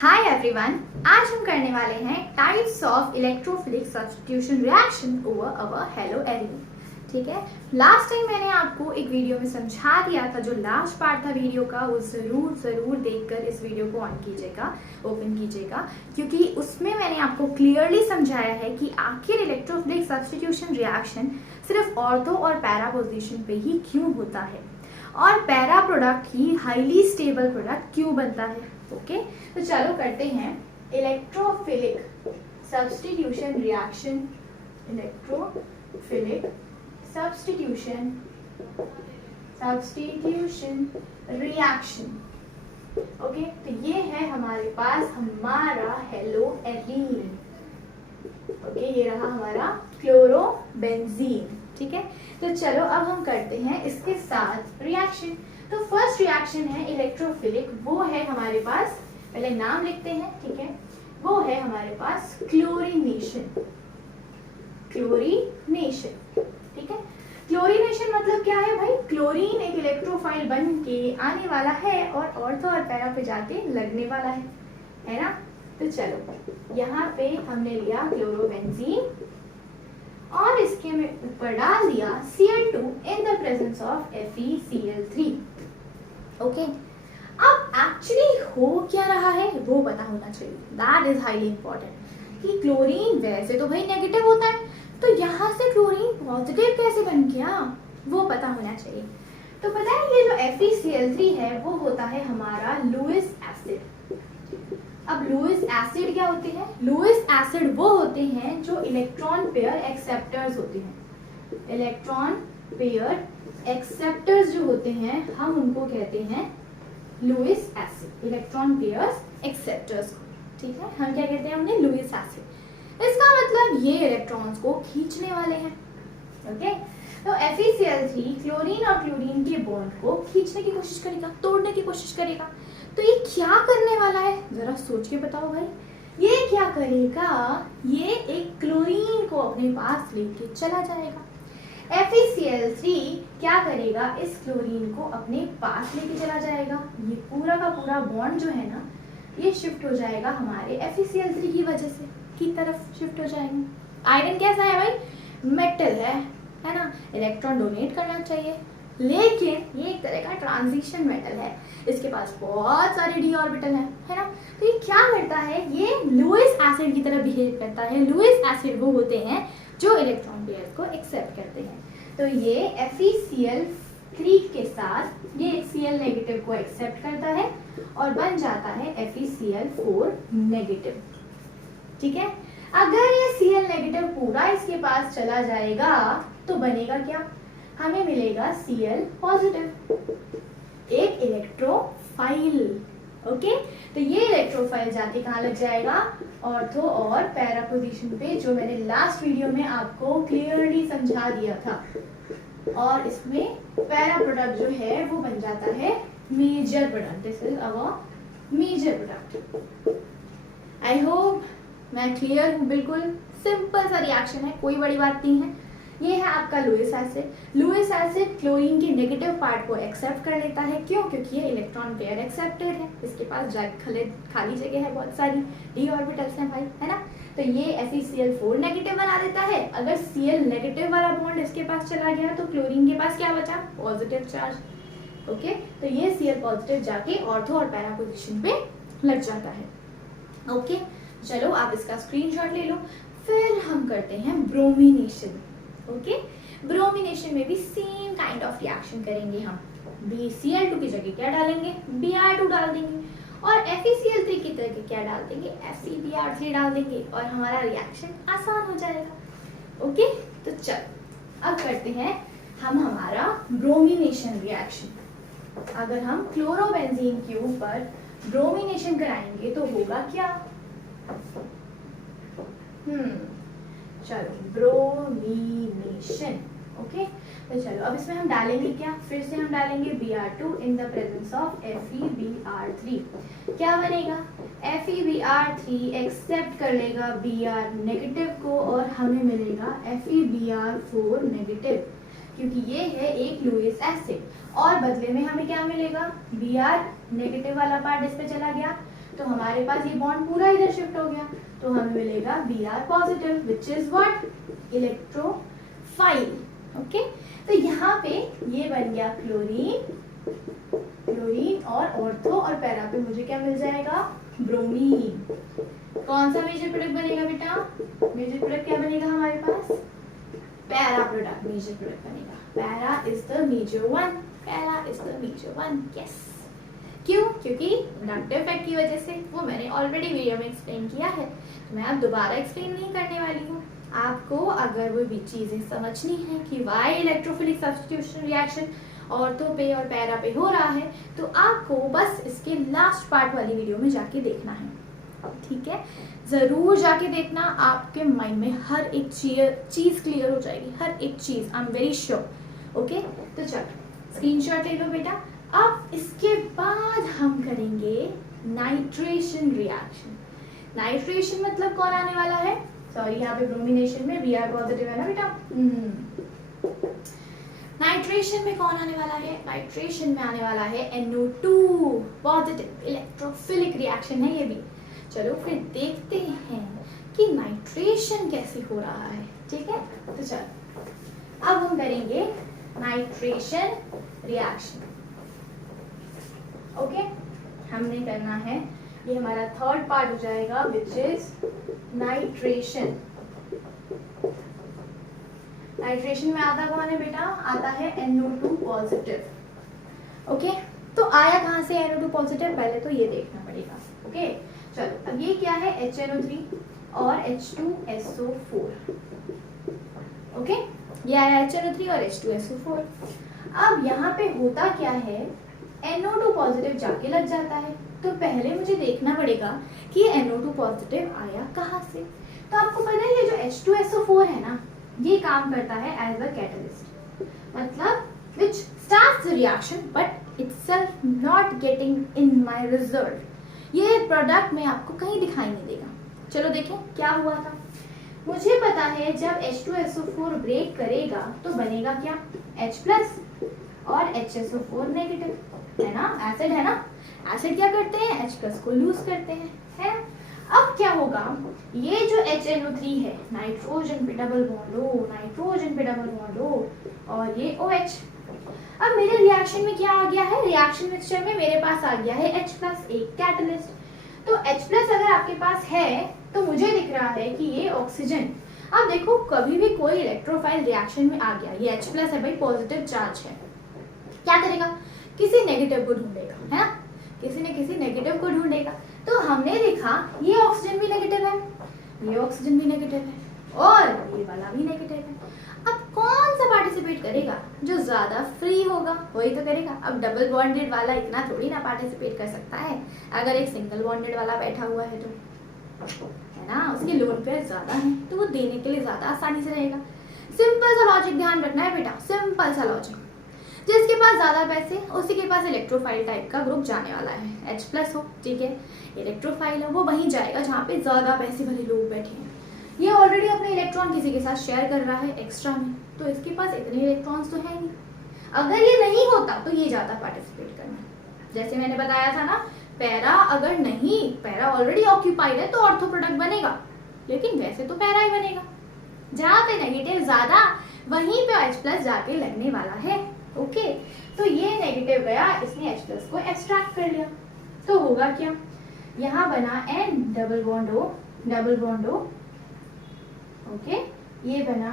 Hi everyone, आज हम करने वाले हैं types of electrophilic substitution reaction over our hello element. ठीक है, लास्ट टाइम मैंने आपको एक वीडियो में समझा दिया था, जो लास्ट पार्ट था वीडियो का वो ज़रूर देखकर इस वीडियो को ऑन कीजिएगा, ओपन कीजिएगा, क्योंकि उसमें मैंने आपको क्लियरली समझाया है कि आखिर इलेक्ट्रोफिलिक सब्स्टिट्यूशन रिएक्शन सिर्फ ऑर्थो और पैरा पोजीशन पे ही क्यों होता है और पैरा प्रोडक्ट ही हाईली स्टेबल प्रोडक्ट क्यों बनता है। ओके, तो चलो करते हैं electrophilic substitution reaction. Electrophilic substitution reaction. Okay, तो ये है हमारे पास हमारा हेलो एलीन। ओके, ये रहा हमारा क्लोरोबेंजीन। ठीक है, तो चलो अब हम करते हैं इसके साथ रिएक्शन। तो फर्स्ट रिएक्शन है इलेक्ट्रोफिलिक, वो है हमारे पास, पहले नाम लिखते हैं। ठीक है, वो है हमारे पास क्लोरीनेशन। क्लोरीनेशन, ठीक है, क्लोरीनेशन मतलब क्या है भाई? क्लोरीन एक इलेक्ट्रोफाइल बन के आने वाला है और ऑर्थो और पैरा पे जाके लगने वाला है ना। तो चलो यहाँ पे हमने लिया क्लोरोबेंजीन और इसके में ऊपर डाल दिया Cl2 in the presence of FeCl3। Okay, अब एक्चुअली हो क्या रहा है वो पता होना चाहिए, दैट इज हाईली इंपॉर्टेंट। कि क्लोरीन वैसे तो भाई नेगेटिव होता है, तो यहाँ से क्लोरीन पॉजिटिव कैसे बन गया वो पता होना चाहिए। तो पता है ये जो FeCl3 है वो होता है हमारा लुईस एसिड। अब लुईस एसिड क्या होते हैं? लुईस एसिड वो होते हैं जो इलेक्ट्रॉन पेयर एक्सेप्टर्स होते हैं। इलेक्ट्रॉन पेयर एक्सेप्टर्स जो होते हैं हम उनको कहते हैं Lewis acid, electron pairs acceptors. ठीक है, हम क्या कहते हैं उन्हें? Lewis acid. इसका मतलब ये इलेक्ट्रॉन्स को खींचने वाले हैं। ओके, तो FeCl3 क्लोरीन और क्लोरीन के बॉन्ड को खींचने की कोशिश करेगा, तोड़ने की कोशिश करेगा। तो ये क्या करने वाला है जरा सोच के बताओ भाई। ये क्या करेगा? ये एक क्लोरीन को अपने पास लेके चला जाएगा। FeCl3 क्या करेगा? इस क्लोरीन को अपने पास लेके चला जाएगा। ये पूरा का पूरा बॉन्ड जो है ना, ये शिफ्ट हो जाएगा हमारे FeCl3 की वजह से की तरफ शिफ्ट हो जाएंगे। आयरन कैसा है भाई? मेटल है ना, इलेक्ट्रॉन डोनेट करना चाहिए, लेकिन ये एक तरह का ट्रांजिशन मेटल है, इसके पास बहुत सारे डी ऑर्बिटल है ना। तो ये क्या करता है? ये लुईस एसिड की तरह बिहेव करता है। लुईस एसिड वो होते हैं जो इलेक्ट्रॉन पेयर को एक्सेप्ट करते हैं। तो ये FeCl3 के साथ ये Cl नेगेटिव को एक्सेप्ट करता है और बन जाता है FeCl4 नेगेटिव। ठीक है, अगर ये Cl नेगेटिव पूरा इसके पास चला जाएगा तो बनेगा क्या? हमें मिलेगा Cl पॉजिटिव, एक इलेक्ट्रोफाइल। ओके, तो ये इलेक्ट्रोफाइल जाके कहाँ लग जाएगा? ऑर्थो और पैरा पोजीशन पे, जो मैंने लास्ट वीडियो में आपको क्लियरली समझा दिया था। और इसमें पैरा प्रोडक्ट जो है वो बन जाता है major product. This is our major product. I hope मैं क्लियर हूँ, बिल्कुल सिंपल सा रिएक्शन है, कोई बड़ी बात नहीं है। ये है आपका Lewis acid. Lewis acid chlorine के नेगेटिव पार्ट को एक्सेप्ट कर लेता है। क्यों? क्योंकि ये इलेक्ट्रॉन पेयर एक्सेप्टेड है, इसके पास खाली जगह है, बहुत सारी डी ऑर्बिटल्स हैं भाई, है ना। तो ये FeCl4 नेगेटिव बना देता है। अगर Cl नेगेटिव वाला बॉन्ड इसके पास चला गया तो क्लोरीन के पास क्या बचा? Positive charge. ओके, तो ये Cl पॉजिटिव जाके ऑर्थो और पैरा पोजीशन पे लग जाता है। ओके, चलो आप इसका स्क्रीनशॉट ले लो। फिर हम करते हैं ब्रोमिनेशन। ओके, ब्रोमिनेशन में भी सेम काइंड ऑफ रिएक्शन करेंगे हम। BCl2 की जगह क्या डालेंगे? Br2 डाल देंगे और FeCl3 की जगह क्या डाल देंगे? FeBr3 डाल देंगे और हमारा रिएक्शन आसान हो जाएगा। ओके, तो चलो अब करते हैं हम हमारा ब्रोमिनेशन रिएक्शन। अगर हम क्लोरोबेंजीन के ऊपर ब्रोमिनेशन कराएंगे तो होगा क्या? चलो ब्रोमिनेशन। ओके, तो चलो अब इसमें हम डालेंगे क्या? फिर से हम डालेंगे Br2 in the presence of FeBr3। क्या बनेगा? FeBr3 एक्सेप्ट कर लेगा Br नेगेटिव को और हमें मिलेगा FeBr4 नेगेटिव, क्योंकि ये है एक लुईस एसिड। और बदले में हमें क्या मिलेगा? Br नेगेटिव वाला पार्ट इस पे चला गया तो हमारे पास ये बॉन्ड पूरा इधर शिफ्ट हो गया, तो हमें मिलेगा Br positive which is what, electrophile. Okay, तो यहाँ पे ये बन गया क्लोरीन, क्लोरीन और ऑर्थो और पैरा पे मुझे क्या मिल जाएगा, ब्रोमीन। कौन सा मेजर प्रोडक्ट बनेगा बेटा, मेजर प्रोडक्ट क्या बनेगा हमारे पास, पैरा प्रोडक्ट मेजर प्रोडक्ट बनेगा। Para is the major one, para is the major one, yes. क्यों, क्योंकि इंडक्टिव इफेक्ट की वजह से, वो मैंने ऑलरेडी वीडियो में एक्सप्लेन किया है, तो मैं अब दोबारा एक्सप्लेन नहीं करने वाली हूँ। आपको अगर वो भी चीजें समझनी है कि why electrophilic substitution reaction ortho पे और पैरा पे हो रहा है, तो आपको बस इसके लास्ट पार्ट वाली वीडियो में जाके देखना है, ठीक है, जरूर जाके देखना, आपके माइंड में हर एक चीज क्लियर हो जाएगी, हर एक चीज, I am very sure. Okay, तो चलो स्क्रीनशॉट ले लो बेटा। अब इसके बाद हम करेंगे नाइट्रेशन रिएक्शन। नाइट्रेशन मतलब कौन आने वाला है, सॉरी यहाँ पे ब्रोमिनेशन में Br पॉजिटिव है ना बेटा, नाइट्रेशन में कौन आने वाला है, नाइट्रेशन में आने वाला है NO2 पॉजिटिव, इलेक्ट्रोफिलिक रिएक्शन है ये भी। चलो फिर देखते हैं कि नाइट्रेशन कैसे हो रहा है, ठीक है। तो चलो अब हम करेंगे नाइट्रेशन रिएक्शन। ओके, हमने करना है, ये हमारा थर्ड पार्ट हो जाएगा विच इज नाइट्रेशन। नाइट्रेशन में आता कौन है बेटा, आता है NO2 पॉजिटिव। ओके, तो आया कहाँ से NO2 पॉजिटिव, पहले तो ये देखना पड़ेगा। ओके, चलो अब ये क्या है, HNO3 और H2SO4। ओके, ये आया HNO3 और H2SO4। अब यहाँ पे होता क्या है, NO2 पॉजिटिव जाके लग जाता है, तो पहले मुझे देखना पड़ेगा कि ये NO2 पॉजिटिव आया कहाँ से। तो आपको पता है ये जो H2SO4 है ना, ये काम करता है एज अ कैटलिस्ट, मतलब which starts the reaction but itself not getting in my result। ये प्रोडक्ट में आपको कहीं दिखाई नहीं देगा। चलो देखें क्या हुआ था। मुझे पता है जब H2SO4 ब्रेक करेगा तो बनेगा क्या, H+ और HSO4 नेगेटिव, है ना, एसिड है ना। एसिड क्या करते हैं, H+ को लूज करते हैं, है। अब क्या होगा, ये जो HNO3 है, नाइट्रोजन पे डबल बॉन्ड O, नाइट्रोजन पे डबल बॉन्ड O और ये OH। अब मेरे रिएक्शन में क्या आ गया है, रिएक्शन मिक्सचर में मेरे पास आ गया है H+, एक कैटलिस्ट। तो H+ अगर आपके पास है तो मुझे दिख रहा है कि ये ऑक्सीजन। अब देखो कभी भी कोई इलेक्ट्रोफाइल रिएक्शन में आ गया, ये H+ है भाई, पॉजिटिव चार्ज है, क्या करेगा, किसी नेगेटिव को ढूंढेगा, है ना, किसी न किसी नेगेटिव को ढूंढेगा। तो हमने देखा ये ऑक्सीजन भी नेगेटिव है, ये ऑक्सीजन भी नेगेटिव है और ये वाला भी नेगेटिव है। अब कौन सा पार्टिसिपेट करेगा, जो ज्यादा फ्री होगा वही तो करेगा। अब डबल बॉन्डेड वाला इतना थोड़ी ना पार्टिसिपेट कर सकता है, अगर एक सिंगल बॉन्डेड वाला बैठा हुआ है तो, है ना, उसके लोन पेयर ज्यादा है तो वो देने के लिए ज्यादा आसानी से रहेगा। सिंपल सा लॉजिक ध्यान रखना है बेटा, सिंपल सा लॉजिक। जिसके पास ज्यादा पैसे उसी के पास इलेक्ट्रोफाइल टाइप का ग्रुप जाने वाला है, H+ हो, ठीक है, इलेक्ट्रोफाइल है, वो वहीं जाएगा जहाँ पे ज्यादा पैसे वाले लोग बैठे हैं। ये ऑलरेडी अपने इलेक्ट्रॉन किसी के साथ शेयर कर रहा है एक्स्ट्रा में, तो इसके पास इतने इलेक्ट्रॉन्स तो है नहीं। अगर ये नहीं होता तो ये ज्यादा पार्टिसिपेट करना। जैसे मैंने बताया था ना, पैरा अगर नहीं, पैरा ऑलरेडी ऑक्यूपाइड है तो ऑर्थो प्रोडक्ट बनेगा, लेकिन वैसे तो पैरा ही बनेगा। जहाँ पे नेगेटिव ज्यादा वहीं पे H+ जाके लगने वाला है। ओके, तो ये नेगेटिव गया, इसने H+ को एक्सट्रैक्ट कर लिया, तो होगा क्या, यहाँ बना N double bond O, double bond O। Okay, ये बना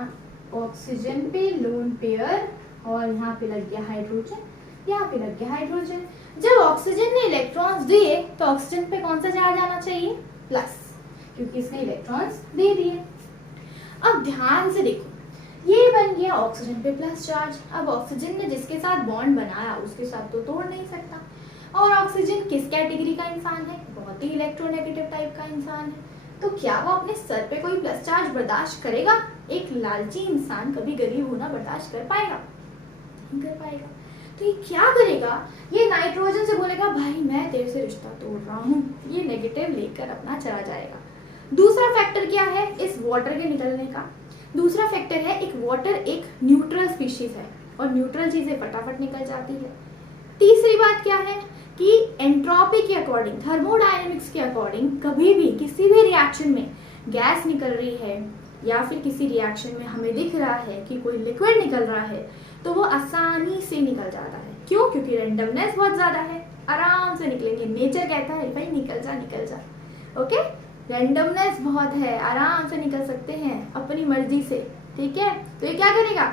ऑक्सीजन पे लोन पेयर और यहाँ पे लग गया हाइड्रोजन, यहाँ पे लग गया हाइड्रोजन। जब ऑक्सीजन ने इलेक्ट्रॉन्स दिए तो ऑक्सीजन पे कौन सा चार्ज आना चाहिए, प्लस, क्योंकि इसने इलेक्ट्रॉन्स दे दिए। अब ध्यान से देखो, ये बन गया ऑक्सीजन पे प्लस चार्ज। अब ऑक्सीजन ने जिसके साथ बॉन्ड बनाया उसके साथ तो तोड़ नहीं सकता, और ऑक्सीजन किस कैटेगरी का इंसान है, बहुत ही इलेक्ट्रोनेगेटिव टाइप का इंसान है, तो क्या वो अपने सर पे कोई प्लस चार्ज बर्दाश्त करेगा? एक लालची इंसान कभी गरीब होना बर्दाश्त कर पाएगा? नहीं कर पाएगा। तो ये क्या करेगा, ये नाइट्रोजन से बोलेगा भाई मैं तेरे से रिश्ता तोड़ रहा हूँ, ये नेगेटिव लेकर अपना चला जाएगा। दूसरा फैक्टर क्या है इस वाटर के निकलने का, दूसरा फैक्टर है एक वाटर एक न्यूट्रल स्पीशीज है और न्यूट्रल चीजें फटाफट निकल जाती है। तीसरी बात क्या है कि एंट्रोपी के अकॉर्डिंग, थर्मोडायनेमिक्स के अकॉर्डिंग कभी भी किसी भी रिएक्शन में गैस निकल रही है या फिर किसी रिएक्शन में हमें दिख रहा है कि कोई लिक्विड निकल रहा है तो वो आसानी से निकल जाता है। क्यों? क्योंकि रेंडमनेस बहुत ज़्यादा है, आराम से निकलेंगे। नेचर कहता है भाई निकल जा निकल जा, ओके। रेंडमनेस बहुत है, आराम से निकल सकते हैं अपनी मर्जी से, ठीक है। तो ये क्या करेगा,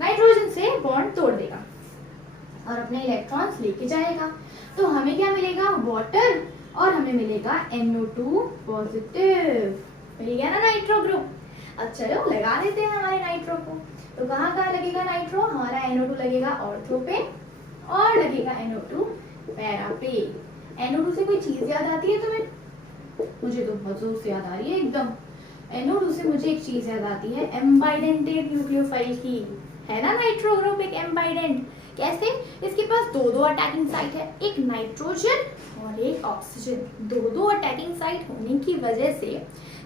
नाइट्रोजन से बॉन्ड तोड़ देगा और अपने इलेक्ट्रॉन्स लेके जाएगा। तो हमें क्या मिलेगा, वाटर, और हमें मिलेगा NO2 पॉजिटिव, मिल गया ना नाइट्रो ग्रुप। अब चलो लगा देते हैं हमारे नाइट्रो को। तो कहाँ कहाँ लगेगा नाइट्रो, हमारा NO2 लगेगा ऑर्थो पे और लगेगा NO2 पैरा पे। NO2 से कोई चीज याद आती है तुम्हें? मुझे तो बहुत जोर से याद आ रही है एकदम। NO2 से मुझे एक चीज याद आती है, एम्बाइडेंटेड न्यूक्लियोफाइल की, है ना नाइट्रो ग्रुप एक एम्बाइडेंट। कैसे? इसके पास दो अटैकिंग साइट है, एक नाइट्रोजन और एक ऑक्सीजन। दो अटैकिंग साइट होने की वजह से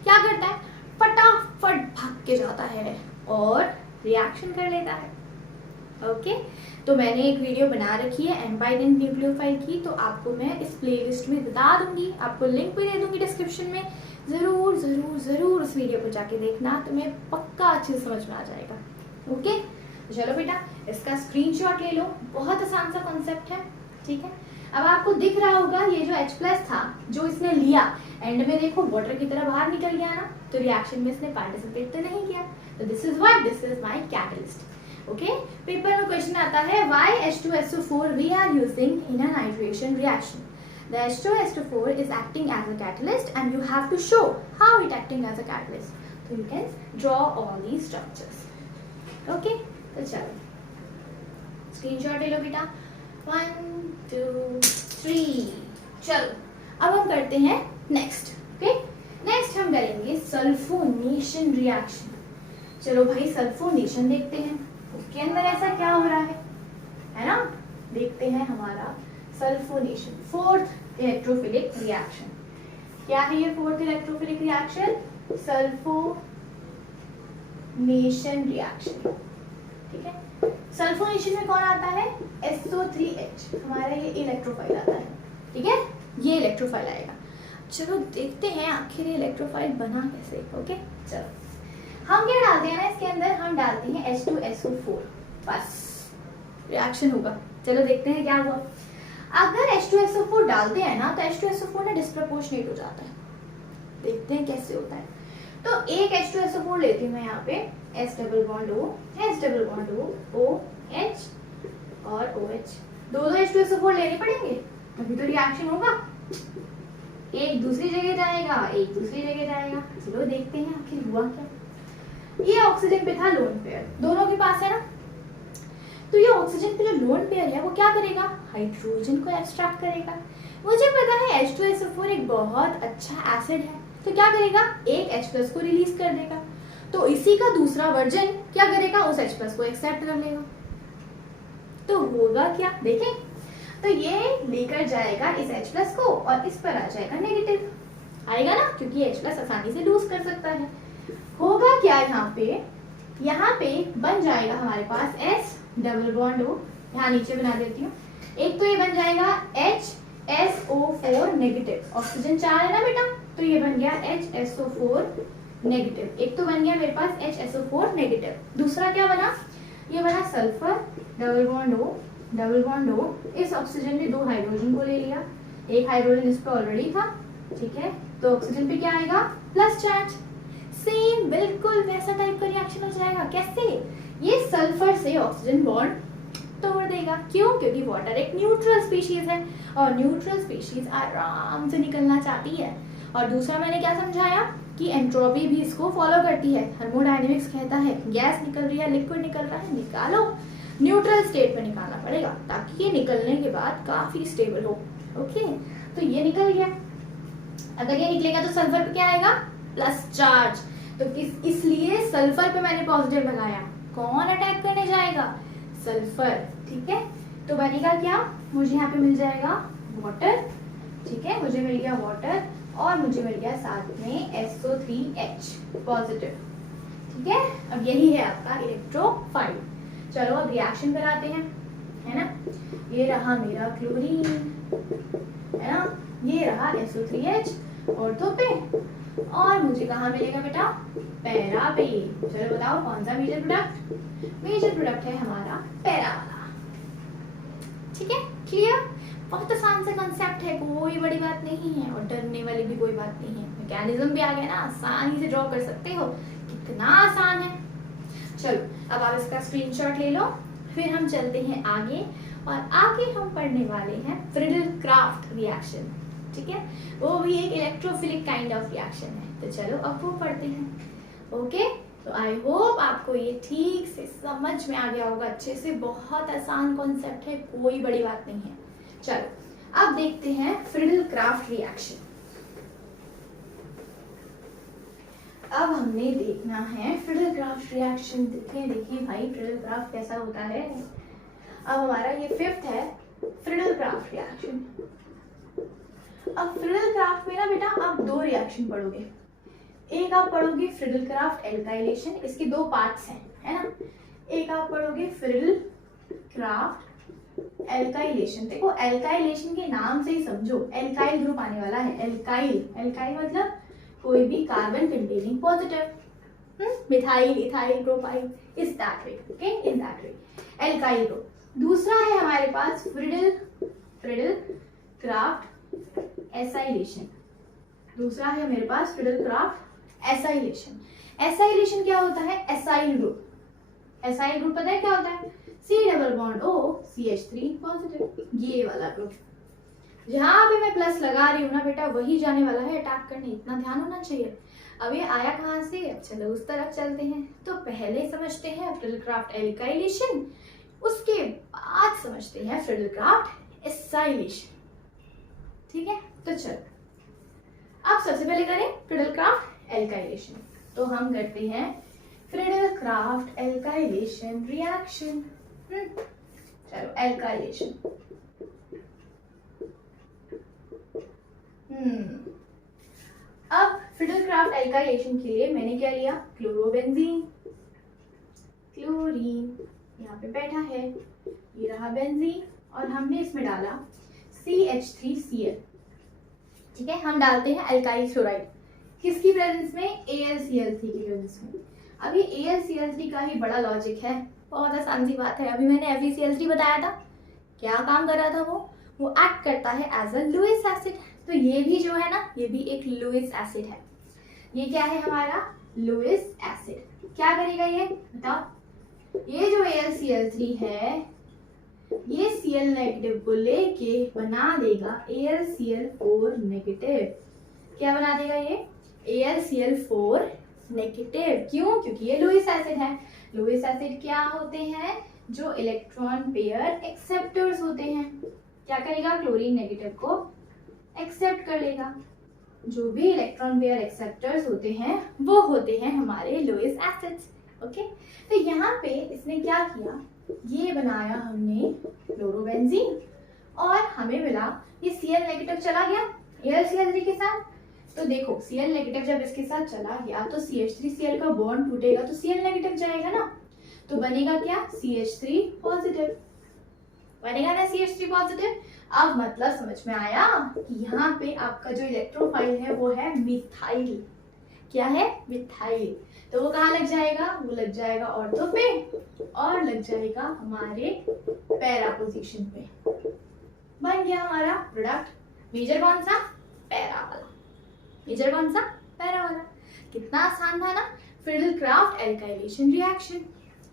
क्या करता है, फटाफट भाग के जाता है और रिएक्शन कर लेता है, ओके। तो मैंने एक वीडियो बना रखी है एम्बाइडेंट न्यूक्लियोफाइल की, तो आपको मैं इस प्लेलिस्ट में बता दूंगी, आपको लिंक भी दे दूंगी डिस्क्रिप्शन में। जरूर जरूर जरूर उस वीडियो को जाके देखना, तुम्हें पक्का अच्छे से समझ में आ जाएगा, ओके। चलो बेटा इसका स्क्रीनशॉट ले लो, बहुत आसान सा कॉन्सेप्ट है, ठीक है। अब आपको दिख रहा होगा ये जो H+ था जो इसने लिया, एंड में देखो वाटर की तरह बाहर निकल गया ना, तो रिएक्शन में इसने पार्टिसिपेट तो नहीं किया। तो this is what, this is my catalyst, okay. Paper में क्वेश्चन आता है why H2SO4 we are using in a nitration reaction. The H2SO4 is acting as a catalyst and you have to show how it acting as a catalyst. So you can draw all these structures. Okay? तो चलो screenshot ले लो बेटा, 1 2 3। चलो अब हम करते हैं next, okay. Next हम करेंगे सल्फोनेशन रिएक्शन। चलो भाई सल्फोनेशन देखते हैं, उसके अंदर ऐसा क्या हो रहा है ना। देखते हैं हमारा सल्फोनेशन, फोर्थ इलेक्ट्रोफिलिक रिएक्शन। क्या है ये fourth electrophilic reaction? Sulphonation reaction, ठीक है। सल्फोनेशन में कौन आता है? SO3H, हमारा ये इलेक्ट्रोफाइल आता है, ठीक है। ये इलेक्ट्रोफाइल आएगा। चलो देखते हैं आखिर ये इलेक्ट्रोफाइल बना कैसे, ओके। चलो हम क्या डालते हैं ना इसके अंदर, हम डालते हैं H2SO4, बस रिएक्शन होगा। चलो देखते हैं क्या हुआ। अगर H2SO4 डालते हैं ना तो H2SO4 ना डिस्प्रपोर्शनेट हो जाता है, देखते हैं कैसे होता है। तो एक H2SO4 लेती हूँ मैं यहाँ पे, S double bond O, S double bond O, OH और OH, दो H2SO4 लेने पड़ेंगे तभी तो रिएक्शन होगा। एक दूसरी जगह जाएगा, एक दूसरी जगह जाएगा। चलो देखते हैं आखिर हुआ क्या। ये ऑक्सीजन पे था लोन पेयर, दोनों के पास है ना, तो ये ऑक्सीजन पे जो लोन पेयर है वो क्या करेगा, हाइड्रोजन को एक्सट्रैक्ट करेगा। मुझे पता है H2SO4 एक बहुत अच्छा एसिड है, तो क्या करेगा, एक H+ को रिलीज कर देगा, तो इसी का दूसरा वर्जन क्या करेगा, उस H+ को एक्सेप्ट कर लेगा। तो होगा क्या, देखें। तो ये लेकर जाएगा इस H+ को और इस पर आ जाएगा नेगेटिव, आएगा ना, क्योंकि H+ आसानी से लूज कर सकता है। होगा क्या, यहाँ पे बन जाएगा हमारे पास S डबल बॉन्ड O, यहाँ नीचे बना देती हूँ। एक तो ये बन जाएगा HSO4 नेगेटिव, ऑक्सीजन 4 है ना बेटा, तो ये बन गया HSO4 नेगेटिव। एक तो बन गया मेरे पास HSO4 नेगेटिव। दूसरा क्या बना, ये बना सल्फर डबल बॉन्ड O। इस ऑक्सीजन ने दो हाइड्रोजन को ले लिया, एक हाइड्रोजन इस पे ऑलरेडी था, ठीक है। तो ऑक्सीजन पे क्या आएगा, प्लस चार्ज। सेम बिल्कुल वैसा टाइप का रिएक्शन हो जाएगा। कैसे, ये सल्फर से ऑक्सीजन बॉन्ड तोड़ देगा। क्यों? क्योंकि वाटर एक न्यूट्रल स्पीशीज है और न्यूट्रल स्पीशीज आराम से निकलना चाहती है। और दूसरा मैंने क्या समझाया कि एंट्रोपी भी इसको फॉलो करती है। थर्मोडायनेमिक्स कहता है गैस निकल रही है, लिक्विड निकल रहा है, निकालो, न्यूट्रल स्टेट में निकालना पड़ेगा ताकि ये निकलने के बाद काफी स्टेबल हो, ओके। तो ये निकल गया। अगर ये निकलेगा तो सल्फर पे क्या आएगा, प्लस चार्ज। तो इसलिए सल्फर पे मैंने पॉजिटिव लगाया। कौन अटैक करने जाएगा, सल्फर, ठीक है। तो बनेगा क्या, मुझे यहाँ पे मिल जाएगा वाटर, ठीक है, मुझे मिल गया वाटर और मुझे मिल गया साथ में SO3H पॉजिटिव, ठीक है। अब यही है आपका इलेक्ट्रोफाइल। चलो अब रिएक्शन कराते हैं, है ना। ये रहा मेरा क्लोरीन है ना, ये रहा SO3H ऑर्थो पे, और मुझे कहाँ मिलेगा बेटा, पैरा पे। चलो बताओ कौन सा मेजर प्रोडक्ट, मेजर प्रोडक्ट है हमारा पैरा वाला। ठीक है, क्लियर। बहुत आसान सा कंसेप्ट है, कोई बड़ी बात नहीं है और डरने वाली भी कोई बात नहीं है। मैकेनिज्म भी आ गया ना, आसानी से ड्रॉ कर सकते हो, कितना आसान है। चलो अब आप इसका स्क्रीनशॉट ले लो, फिर हम चलते हैं आगे, और आगे हम पढ़ने वाले हैं फ्रिडल-क्राफ्ट रिएक्शन। ठीक है, वो भी एक इलेक्ट्रोफिलिक काइंड ऑफ रिएक्शन है। तो चलो अब वो पढ़ते हैं। ओके, तो आई होप आपको ये ठीक से समझ में आ गया होगा अच्छे से। बहुत आसान कॉन्सेप्ट है, कोई बड़ी बात नहीं है। चलो अब देखते हैं फ्रिडल-क्राफ्ट रिएक्शन। अब हमने देखना है फ्रिडल-क्राफ्ट रिएक्शन। देखिए भाई, फ्रिडल-क्राफ्ट कैसा होता है। अब हमारा ये 5th है, फ्रिडल-क्राफ्ट रिएक्शन। अब फ्रिडल-क्राफ्ट में ना बेटा आप 2 रिएक्शन पढ़ोगे। एक आप पढ़ोगे फ्रिडल-क्राफ्ट एल्काइलेशन, इसके 2 पार्ट्स हैं, है ना। एक आप पढ़ोगे फ्रिडल-क्राफ्ट एल्काइलेशन। देखो एल्काइलेशन के नाम से ही समझो, एल्काइल ग्रुप आने वाला है। एल्काइल, एल्काइल मतलब कोई भी carbon containing positive, methyl, ethyl, propyl, इस that way, okay, in that way alkyl group. दूसरा है हमारे पास फ्रिडल-क्राफ्ट एसाइलेशन। दूसरा है मेरे पास फ्रिडल-क्राफ्ट एसाइलेशन। एसाइलेशन क्या होता है, एसाइल ग्रुप। एसाइल ग्रुप पता है क्या होता है, C+O CH3 पॉजिटिव, ये वाला ग्रुप। जहां पे मैं प्लस लगा रही हूँ ना बेटा, वही जाने वाला है अटैक करने, इतना ध्यान होना चाहिए। अब ये आया कहाँ से, अब चलो उस तरफ चलते हैं। तो पहले समझते हैं फ्रिडल-क्राफ्ट एल्काइलेशन, उसके बाद समझते हैं फ्रिडल-क्राफ्ट एसाइलेशन। ठीक है, तो चलो अब सबसे पहले करें फ्रिडल-क्राफ्ट एल्काइलेशन। तो हम करते हैं फ्रिडल-क्राफ्ट एल्काइलेशन रिएक्शन। चलो एल्काइलेशन। अब फ्रिडल-क्राफ्ट एल्काइलेशन के लिए मैंने क्या लिया, क्लोरोबेंजीन, क्लोरीन यहाँ पे बैठा है, ये रहा बेंजीन, और हमने इसमें डाला CH3Cl। ठीक है, हम डालते हैं एल्काइल क्लोराइड, किसकी प्रेजेंस में, AlCl3 की प्रेजेंस में। अब ये AlCl3 का ही बड़ा लॉजिक है, बहुत आसान सी बात है। अभी मैंने FeCl3 बताया था, क्या काम कर रहा था वो एक्ट करता है एज अ लुईस एसिड। तो ये भी जो है ना, ये भी एक लुईस एसिड है। ये क्या है हमारा, लुईस एसिड। क्या करेगा ये बताओ, ये जो AlCl3 है, ये Cl नेगेटिव को लेके बना देगा AlCl4 नेगेटिव। क्या बना देगा ये, AlCl4 नेगेटिव। क्यों, क्योंकि ये लुईस एसिड है। लुईस एसिड क्या होते हैं, जो इलेक्ट्रॉन पेयर एक्सेप्टर्स होते हैं। क्या करेगा, क्लोरीन नेगेटिव को एक्सेप्ट कर लेगा। जो भी इलेक्ट्रॉन पेयर एक्सेप्टर्स होते हैं वो होते हैं हमारे लुईस एसिड्स। ओके, तो यहाँ पे इसने क्या किया, ये बनाया हमने क्लोरोबेंजीन, और हमें मिला ये Cl नेगेटिव चला गया AlCl3 के साथ। तो देखो Cl नेगेटिव जब इसके साथ चला गया तो CH3Cl का बॉन्ड टूटेगा तो Cl नेगेटिव जाएगा ना, तो बनेगा क्या, CH3 पॉजिटिव, बनेगा ना CH3 पॉजिटिव। अब मतलब समझ में आया कि यहाँ पे आपका जो इलेक्ट्रोफाइल है वो है मिथाइल। क्या है, मिथाइल। तो वो कहाँ लग जाएगा, वो लग जाएगा ऑर्थो पे, और लग जाएगा हमारे पैरा पोजीशन पे। बन गया हमारा प्रोडक्ट। मेजर कौन सा, पैरा वाला। मेजर कौन सा, पैरा वाला। कितना आसान था ना, फ्रिडल-क्राफ्ट एल्काइलेशन रिएक्शन।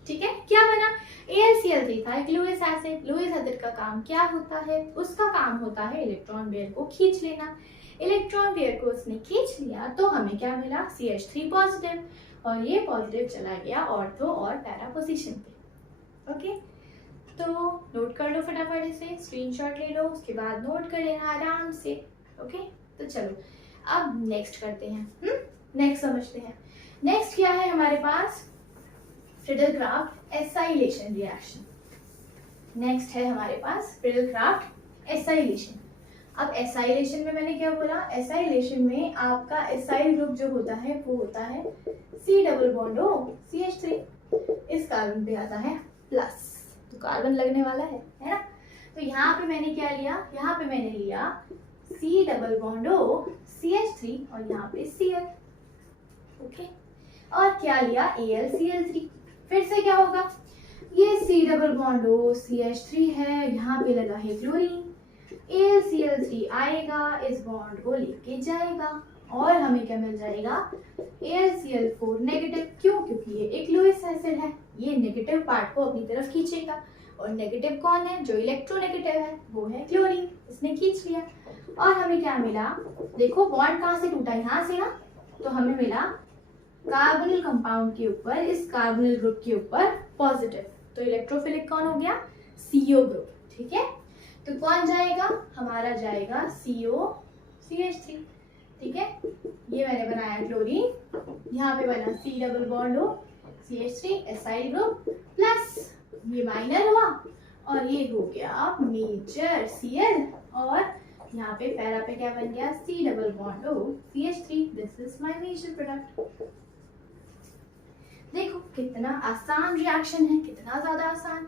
ठीक है, क्या बना, AlCl3 था एक लुईस एसिड। लुईस एसिड का काम क्या होता है, उसका काम होता है इलेक्ट्रॉन पेयर को खींच लेना। इलेक्ट्रॉन पेयर को उसने खींच लिया तो हमें क्या मिला, CH3 पॉजिटिव, और ये पॉजिटिव चला गया ऑर्थो और पैरा पोजीशन पे। ओके, तो नोट कर लो फटाफट इसे, स्क्रीनशॉट ले लो, उसके बाद नोट कर लेना आराम से। ओके, तो चलो अब नेक्स्ट करते हैं, नेक्स्ट समझते हैं। नेक्स्ट क्या है हमारे पास, फ्रिडल-क्राफ्ट एसाइलेशन रिएक्शन। नेक्स्ट है हमारे पास फ्रिडल-क्राफ्ट एसाइलेशन। अब एसाइलेशन में मैंने क्या बोला, एसाइलेशन में आपका एसाइल ग्रुप जो होता है वो होता है C+O CH3। इस कार्बन पे आता है प्लस, तो कार्बन लगने वाला है ना। तो यहाँ पे मैंने क्या लिया, यहाँ पे मैंने लिया C double bond O CH3 और यहाँ पे Cl, ओके। और क्या लिया AlCl3। फिर से क्या होगा, ये C double bond O CH3 है, यहाँ पे लगा है क्लोरीन, AlCl3 आएगा, इस बॉन्ड को लेके जाएगा और हमें क्या मिल जाएगा AlCl4 नेगेटिव। क्यों? क्योंकि ये एक लुईस एसिड है, ये नेगेटिव पार्ट को अपनी तरफ खींचेगा और नेगेटिव कौन है, जो इलेक्ट्रोनेगेटिव है वो है क्लोरीन, इसने खींच लिया। और हमें क्या मिला, देखो बॉन्ड कहाँ से टूटा, यहाँ से ना, तो हमें मिला कार्बोनिल कंपाउंड के ऊपर, इस कार्बोनिल ग्रुप के ऊपर पॉजिटिव, तो इलेक्ट्रोफिलिक कौन हो गया, CO ग्रुप, ठीक है। तो कौन जाएगा, हमारा जाएगा CO CH3, ठीक है। ये मैंने बनाया क्लोरीन, यहाँ पे बना C double bond O CH3 acyl group plus ये माइनर हुआ और ये हो गया मेजर Cl और यहाँ पे पैरा पे क्या बन गया C double bond O CH3, this is my major product. देखो कितना आसान रिएक्शन है, कितना ज्यादा आसान,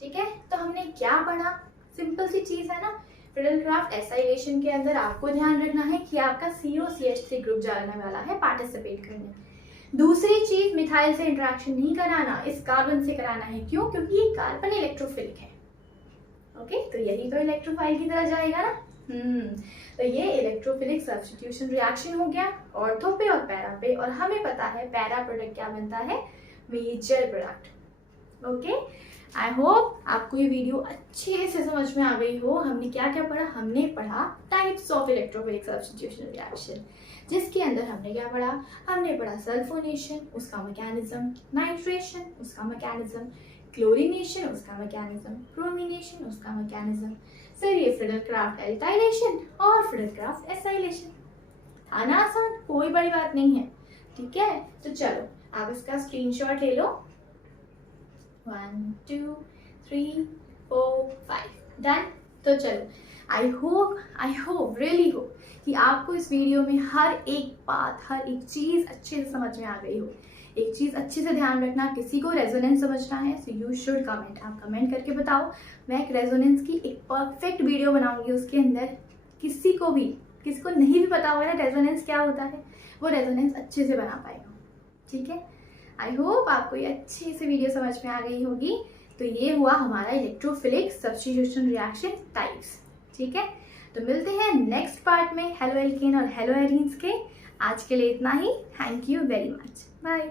ठीक है। तो हमने क्या पढ़ा, सिंपल सी चीज है ना, फिडेलक्राफ्ट एसाइलेशन के अंदर आपको ध्यान रखना है कि आपका COCH3 ग्रुप जाने वाला है पार्टिसिपेट करने। दूसरी चीज, मिथाइल से इंटरेक्शन नहीं कराना, इस कार्बन से कराना है। क्यों? क्योंकि ये कार्बन इलेक्ट्रोफिलिक है, ओके। तो यही तो इलेक्ट्रोफाइल की तरह जाएगा ना। तो ये इलेक्ट्रोफिलिक सब्स्टिट्यूशन रिएक्शन हो गया ऑर्थो पे और पैरा पे, और हमें पता है पैरा प्रोडक्ट क्या बनता है, major product, okay. I hope आपको ये वीडियो अच्छे से समझ में आ गई हो। हमने क्या क्या पढ़ा, हमने पढ़ा types of electrophilic substitution reaction, जिसके अंदर हमने क्या पढ़ा, हमने पढ़ा सल्फोनेशन उसका मैकेनिज्म, नाइट्रेशन उसका मैकेनिज्म, क्लोरीनेशन उसका मैकेनिज्म, ब्रोमिनेशन उसका मैकेनिज्म, फिर ये फिडेलक्राफ्ट एल्टाइलेशन और फिडेलक्राफ्ट एसाइलेशन। था ना आसान, कोई बड़ी बात नहीं है, ठीक है। तो चलो आप इसका स्क्रीनशॉट ले लो, 1 2 3 4 5 डन। तो चलो आई होप रियली होप कि आपको इस वीडियो में हर एक बात, हर एक चीज अच्छे से समझ में आ गई हो। एक चीज अच्छे से ध्यान रखना, किसी को रेजोनेंस समझना है सो यू शुड कमेंट, आप कमेंट करके बताओ। मैं एक रेजोनेंस की एक परफेक्ट वीडियो बनाऊंगी, उसके अंदर किसी को नहीं भी पता होगा ना रेजोनेंस क्या होता है, वो रेजोनेंस अच्छे से बना पाएगा, ठीक है। आई होप आपको ये अच्छे से वीडियो समझ में आ गई होगी। तो ये हुआ हमारा इलेक्ट्रोफिलिक सब्स्टिट्यूशन रिएक्शन टाइप्स, ठीक है। तो मिलते हैं नेक्स्ट पार्ट में हेलो एल्केन और हेलो एरीन्स के। आज के लिए इतना ही, thank you very much, bye.